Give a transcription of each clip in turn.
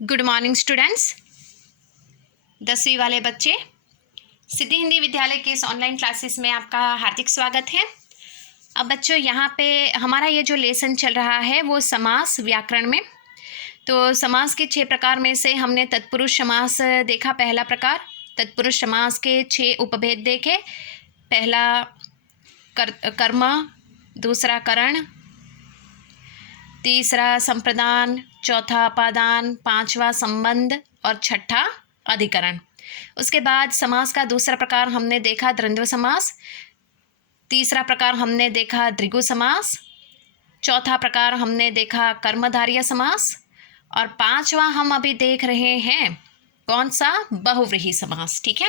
Good morning students. 10वीं वाले बच्चे, सिद्धि हिंदी विद्यालय के इस ऑनलाइन क्लासेस में आपका हार्दिक स्वागत है। अब बच्चों, यहाँ पे हमारा ये जो लेसन चल रहा है वो समास व्याकरण में। तो समास के 6 प्रकार में से हमने तत्पुरुष समास देखा। पहला प्रकार, तत्पुरुष समास के 6 उपभेद देखे। पहला कर्म, दूसरा करण, तीसरा संप्रदान, चौथा अपादान, पांचवा संबंध और छठा अधिकरण। उसके बाद समास का दूसरा प्रकार हमने देखा द्वंद्व समास, तीसरा प्रकार हमने देखा द्विगु समास, चौथा प्रकार हमने देखा कर्मधारय समास और पांचवा हम अभी देख रहे हैं कौन सा, बहुव्रीहि समास। ठीक है,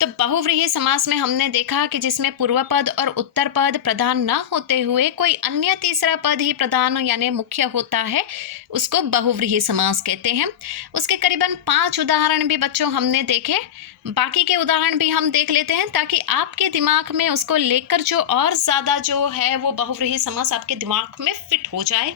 तो बहुव्रीहि समास में हमने देखा कि जिसमें पूर्व पद और उत्तर पद प्रधान न होते हुए कोई अन्य तीसरा पद ही प्रधान यानी मुख्य होता है, उसको बहुव्रीहि समास कहते हैं। उसके करीबन 5 उदाहरण भी बच्चों हमने देखे। बाकी के उदाहरण भी हम देख लेते हैं ताकि आपके दिमाग में उसको लेकर जो और ज़्यादा जो है वो बहुव्रीहि समास आपके दिमाग में फिट हो जाए।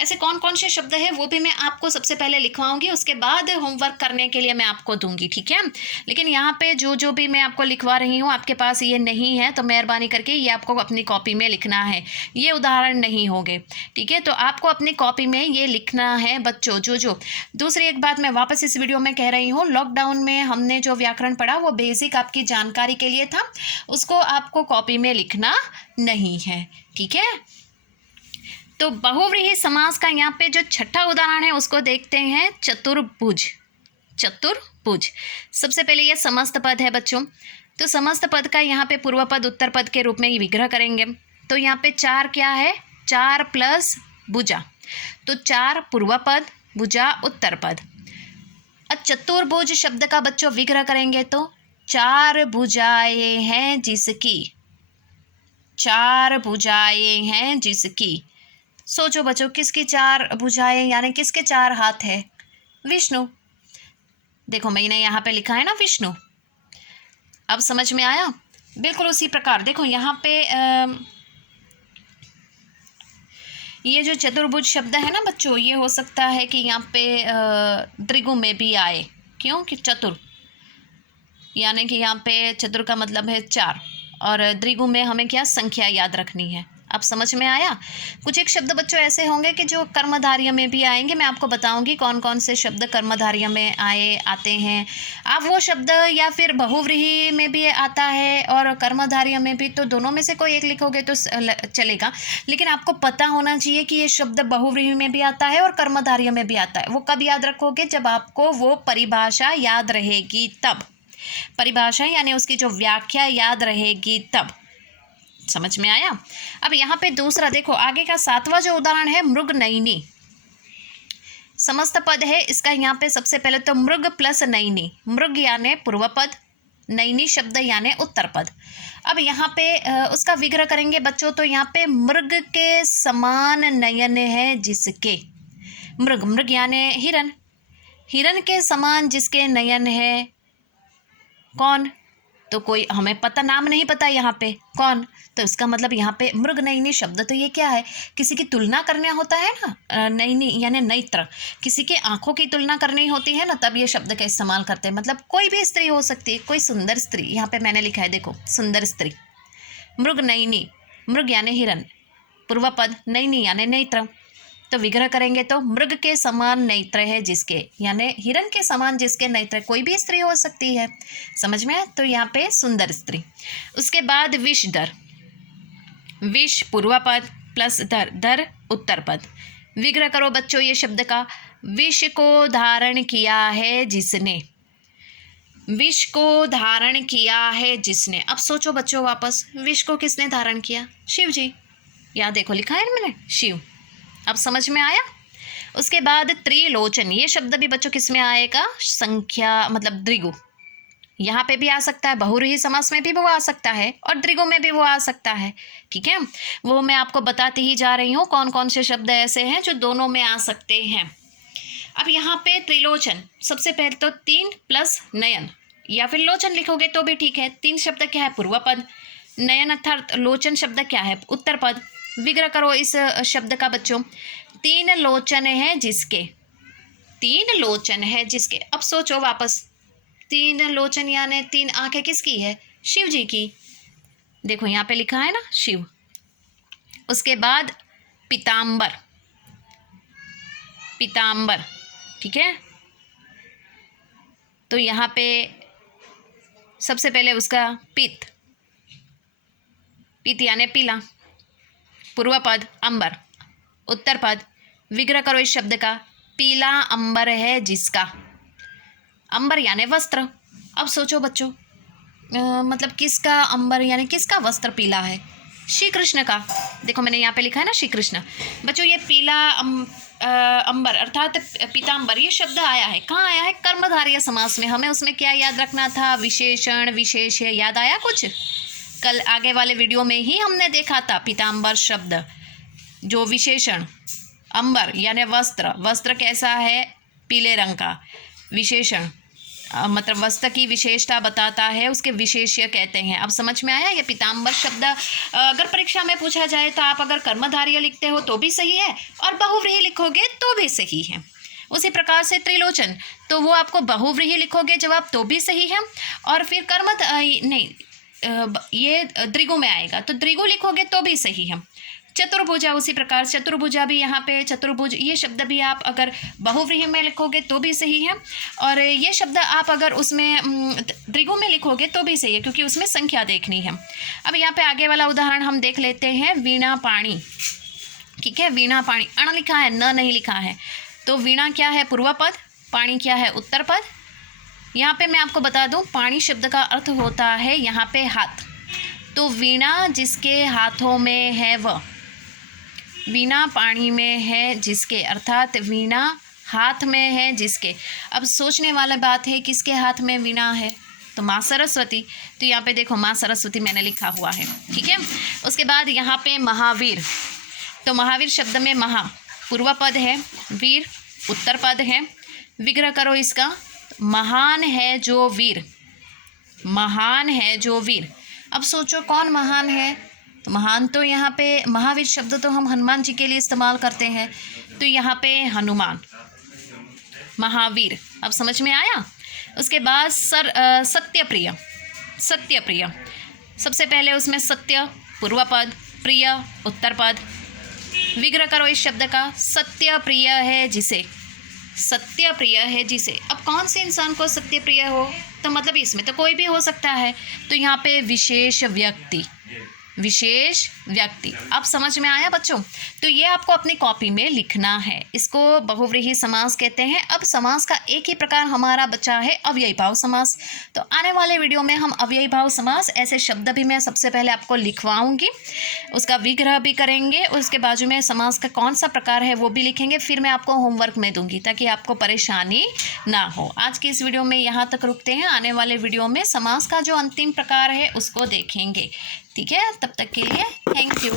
ऐसे कौन कौन से शब्द हैं वो भी मैं आपको सबसे पहले लिखवाऊंगी, उसके बाद होमवर्क करने के लिए मैं आपको दूंगी। ठीक है, लेकिन यहाँ पे जो भी मैं आपको लिखवा रही हूँ, आपके पास ये नहीं है तो मेहरबानी करके ये आपको अपनी कॉपी में लिखना है। ये उदाहरण नहीं होंगे, ठीक है, तो आपको अपनी कॉपी में ये लिखना है बच्चों। जो दूसरी एक बात मैं वापस इस वीडियो में कह रही हूँ, लॉकडाउन में हमने जो व्याकरण पढ़ा वो बेसिक आपकी जानकारी के लिए था, उसको आपको कॉपी में लिखना नहीं है। ठीक है, तो बहुव्रीहि समास का यहाँ पे जो छठा उदाहरण है उसको देखते हैं, चतुर्भुज। चतुर्भुज सबसे पहले ये समस्त पद है बच्चों, तो समस्त पद का यहाँ पे पूर्व पद उत्तर पद के रूप में विग्रह करेंगे। तो यहाँ पे 4 क्या है, 4 प्लस भुजा, तो 4 पूर्व पद, भुजा उत्तर पद। अब चतुर्भुज शब्द का बच्चों विग्रह करेंगे तो 4 भुजाएं हैं जिसकी, 4 भुजाएं हैं जिसकी। सोचो बच्चों, किसकी 4 भुजाएं यानी किसके 4 हाथ है, विष्णु। देखो मैंने यहाँ पे लिखा है ना विष्णु, अब समझ में आया। बिल्कुल उसी प्रकार देखो यहाँ पे ये जो चतुर्भुज शब्द है ना बच्चों, ये हो सकता है कि यहाँ पे द्विगु में भी आए। क्यों कि चतुर यानी कि यहाँ पे चतुर का मतलब है 4 और द्विगु में हमें क्या संख्या याद रखनी है। अब समझ में आया। कुछ एक शब्द बच्चों ऐसे होंगे कि जो कर्मधारय में भी आएंगे, मैं आपको बताऊंगी कौन कौन से शब्द कर्मधारय में आते हैं। आप वो शब्द या फिर बहुव्रीहि में भी आता है और कर्मधारय में भी, तो दोनों में से कोई एक लिखोगे तो चलेगा, लेकिन आपको पता होना चाहिए कि ये शब्द बहुव्रीहि में भी आता है और कर्मधारय में भी आता है। वो कब याद रखोगे, जब आपको वो परिभाषा याद रहेगी तब। परिभाषा यानी उसकी जो व्याख्या याद रहेगी तब। समझ में आया। अब यहाँ पे दूसरा देखो, आगे का 7वां जो उदाहरण है मृगनयनी। समस्त पद है इसका, यहाँ पे सबसे पहले तो मृग प्लस नयनी, मृग यानी पूर्व पद, नयनी शब्द यानी उत्तर पद। अब यहाँ पे उसका विग्रह करेंगे बच्चों, तो यहाँ पे मृग के समान नयन है जिसके, मृग, मृग यानी हिरन, हिरन के समान जिसके नयन है, कौन, तो कोई हमें पता, नाम नहीं पता यहाँ पे कौन, तो इसका मतलब यहाँ पे मृगनयनी शब्द, तो ये क्या है, किसी की तुलना करना होता है ना, नयनी यानी नेत्र, किसी के आंखों की तुलना करनी होती है ना, तब ये शब्द का इस्तेमाल करते हैं। मतलब कोई भी स्त्री हो सकती है, कोई सुंदर स्त्री, यहाँ पे मैंने लिखा है देखो, सुंदर स्त्री। मृगनयनी, मृग यानी हिरन, पूर्व पद, नयनी यानी नेत्र, तो विग्रह करेंगे तो मृग के समान नेत्र है जिसके, यानी हिरन के समान जिसके नेत्र, कोई भी स्त्री हो सकती है। समझ में, तो यहाँ पे सुंदर स्त्री। उसके बाद विषधर, विष पूर्व पद प्लस धर, धर उत्तर पद। विग्रह करो बच्चों ये शब्द का, विष को धारण किया है जिसने, विष को धारण किया है जिसने। अब सोचो बच्चों वापस, विष को किसने धारण किया, शिव जी। यहाँ देखो लिखा है मैंने, शिव। अब समझ में आया। उसके बाद त्रिलोचन, ये शब्द भी बच्चों किस में आएगा, संख्या मतलब द्विगु, यहाँ पे भी आ सकता है, बहुव्रीहि समास में भी वो आ सकता है और द्विगु में भी वो आ सकता है। ठीक है, वो मैं आपको बताती ही जा रही हूँ कौन कौन से शब्द ऐसे हैं जो दोनों में आ सकते हैं। अब यहाँ पे त्रिलोचन, सबसे पहले तो 3 प्लस नयन, या फिर लोचन लिखोगे तो भी ठीक है। 3 शब्द क्या है, पूर्व पद, नयन अर्थात लोचन शब्द क्या है, उत्तर पद। विग्रह करो इस शब्द का बच्चों, 3 लोचन है जिसके, तीन लोचन है जिसके। अब सोचो वापस, तीन लोचन यानी तीन आंखें किसकी है? शिव जी की। देखो यहाँ पे लिखा है ना शिव। उसके बाद पीताम्बर, पीताम्बर, ठीक है। तो यहाँ पे सबसे पहले उसका पित्त, पित्त यानी पीला, पूर्व पद अंबर, उत्तर पद विग्रह करो इस शब्द का, पीला अंबर है जिसका। अंबर यानी वस्त्र। अब सोचो बच्चों, मतलब किसका अंबर यानी किसका वस्त्र पीला है? श्री कृष्ण का। देखो मैंने यहाँ पे लिखा है ना श्री कृष्ण। बच्चों ये पीला अंबर अर्थात पीताम्बर ये शब्द आया है, कहाँ आया है? कर्मधारय समास में। हमें उसमें क्या याद रखना था? विशेषण विशेष्य। याद आया कुछ? कल आगे वाले वीडियो में ही हमने देखा था पीताम्बर शब्द, जो विशेषण अंबर यानी वस्त्र, वस्त्र कैसा है? पीले रंग का। विशेषण मतलब वस्त्र की विशेषता बताता है, उसके विशेष्य कहते हैं। अब समझ में आया? ये पीताम्बर शब्द अगर परीक्षा में पूछा जाए तो आप अगर कर्मधारय लिखते हो तो भी सही है और बहुव्रीहि लिखोगे तो भी सही है। उसी प्रकार से त्रिलोचन, तो वो आपको बहुव्रीहि लिखोगे जवाब तो भी सही है, और फिर ये द्विगु में आएगा तो द्विगु लिखोगे तो भी सही है। चतुर्भुजा उसी प्रकार, चतुर्भुजा भी यहाँ पे चतुर्भुज ये शब्द भी आप अगर बहुव्रीहि में लिखोगे तो भी सही है, और ये शब्द आप अगर उसमें द्विगु में लिखोगे तो भी सही है, क्योंकि उसमें संख्या देखनी है। अब यहाँ पे आगे वाला उदाहरण हम देख लेते हैं, वीणा पाणी, ठीक है। वीणा पाणी, अण लिखा है, न नहीं लिखा है। तो वीणा क्या है? पूर्व पद, पाणी क्या है? उत्तर पद। यहाँ पे मैं आपको बता दूँ, पाणी शब्द का अर्थ होता है यहाँ पे हाथ। तो वीणा जिसके हाथों में है वह, वीणा पाणी में है जिसके, अर्थात वीणा हाथ में है जिसके। अब सोचने वाला बात है, किसके हाथ में वीणा है? तो माँ सरस्वती। तो यहाँ पे देखो माँ सरस्वती मैंने लिखा हुआ है, ठीक है। उसके बाद यहाँ पे महावीर, तो महावीर शब्द में महा पूर्व पद है, वीर उत्तर पद है। विग्रह करो इसका, महान है जो वीर, महान है जो वीर। अब सोचो कौन महान है? तो महान तो यहाँ पे महावीर शब्द तो हम हनुमान जी के लिए इस्तेमाल करते हैं, तो यहाँ पे हनुमान, महावीर। अब समझ में आया? उसके बाद सत्यप्रिय, सत्यप्रिय सबसे पहले उसमें सत्य पूर्व पद, प्रिय उत्तर पद। विग्रह करो इस शब्द का, सत्य प्रिय है जिसे, सत्य प्रिय है जिसे। अब कौन से इंसान को सत्य प्रिय हो? तो मतलब इसमें तो कोई भी हो सकता है, तो यहाँ पे विशेष व्यक्ति, विशेष व्यक्ति। अब समझ में आया बच्चों? तो ये आपको अपनी कॉपी में लिखना है। इसको बहुव्रीहि समास कहते हैं। अब समास का एक ही प्रकार हमारा बचा है, अव्ययी भाव समास। तो आने वाले वीडियो में हम अव्ययी भाव समास, ऐसे शब्द भी मैं सबसे पहले आपको लिखवाऊंगी, उसका विग्रह भी करेंगे, उसके बाजू में समास का कौन सा प्रकार है वो भी लिखेंगे, फिर मैं आपको होमवर्क में दूंगी ताकि आपको परेशानी ना हो। आज की इस वीडियो में यहाँ तक रुकते हैं, आने वाले वीडियो में समास का जो अंतिम प्रकार है उसको देखेंगे, ठीक है। तब तक के लिए थैंक यू।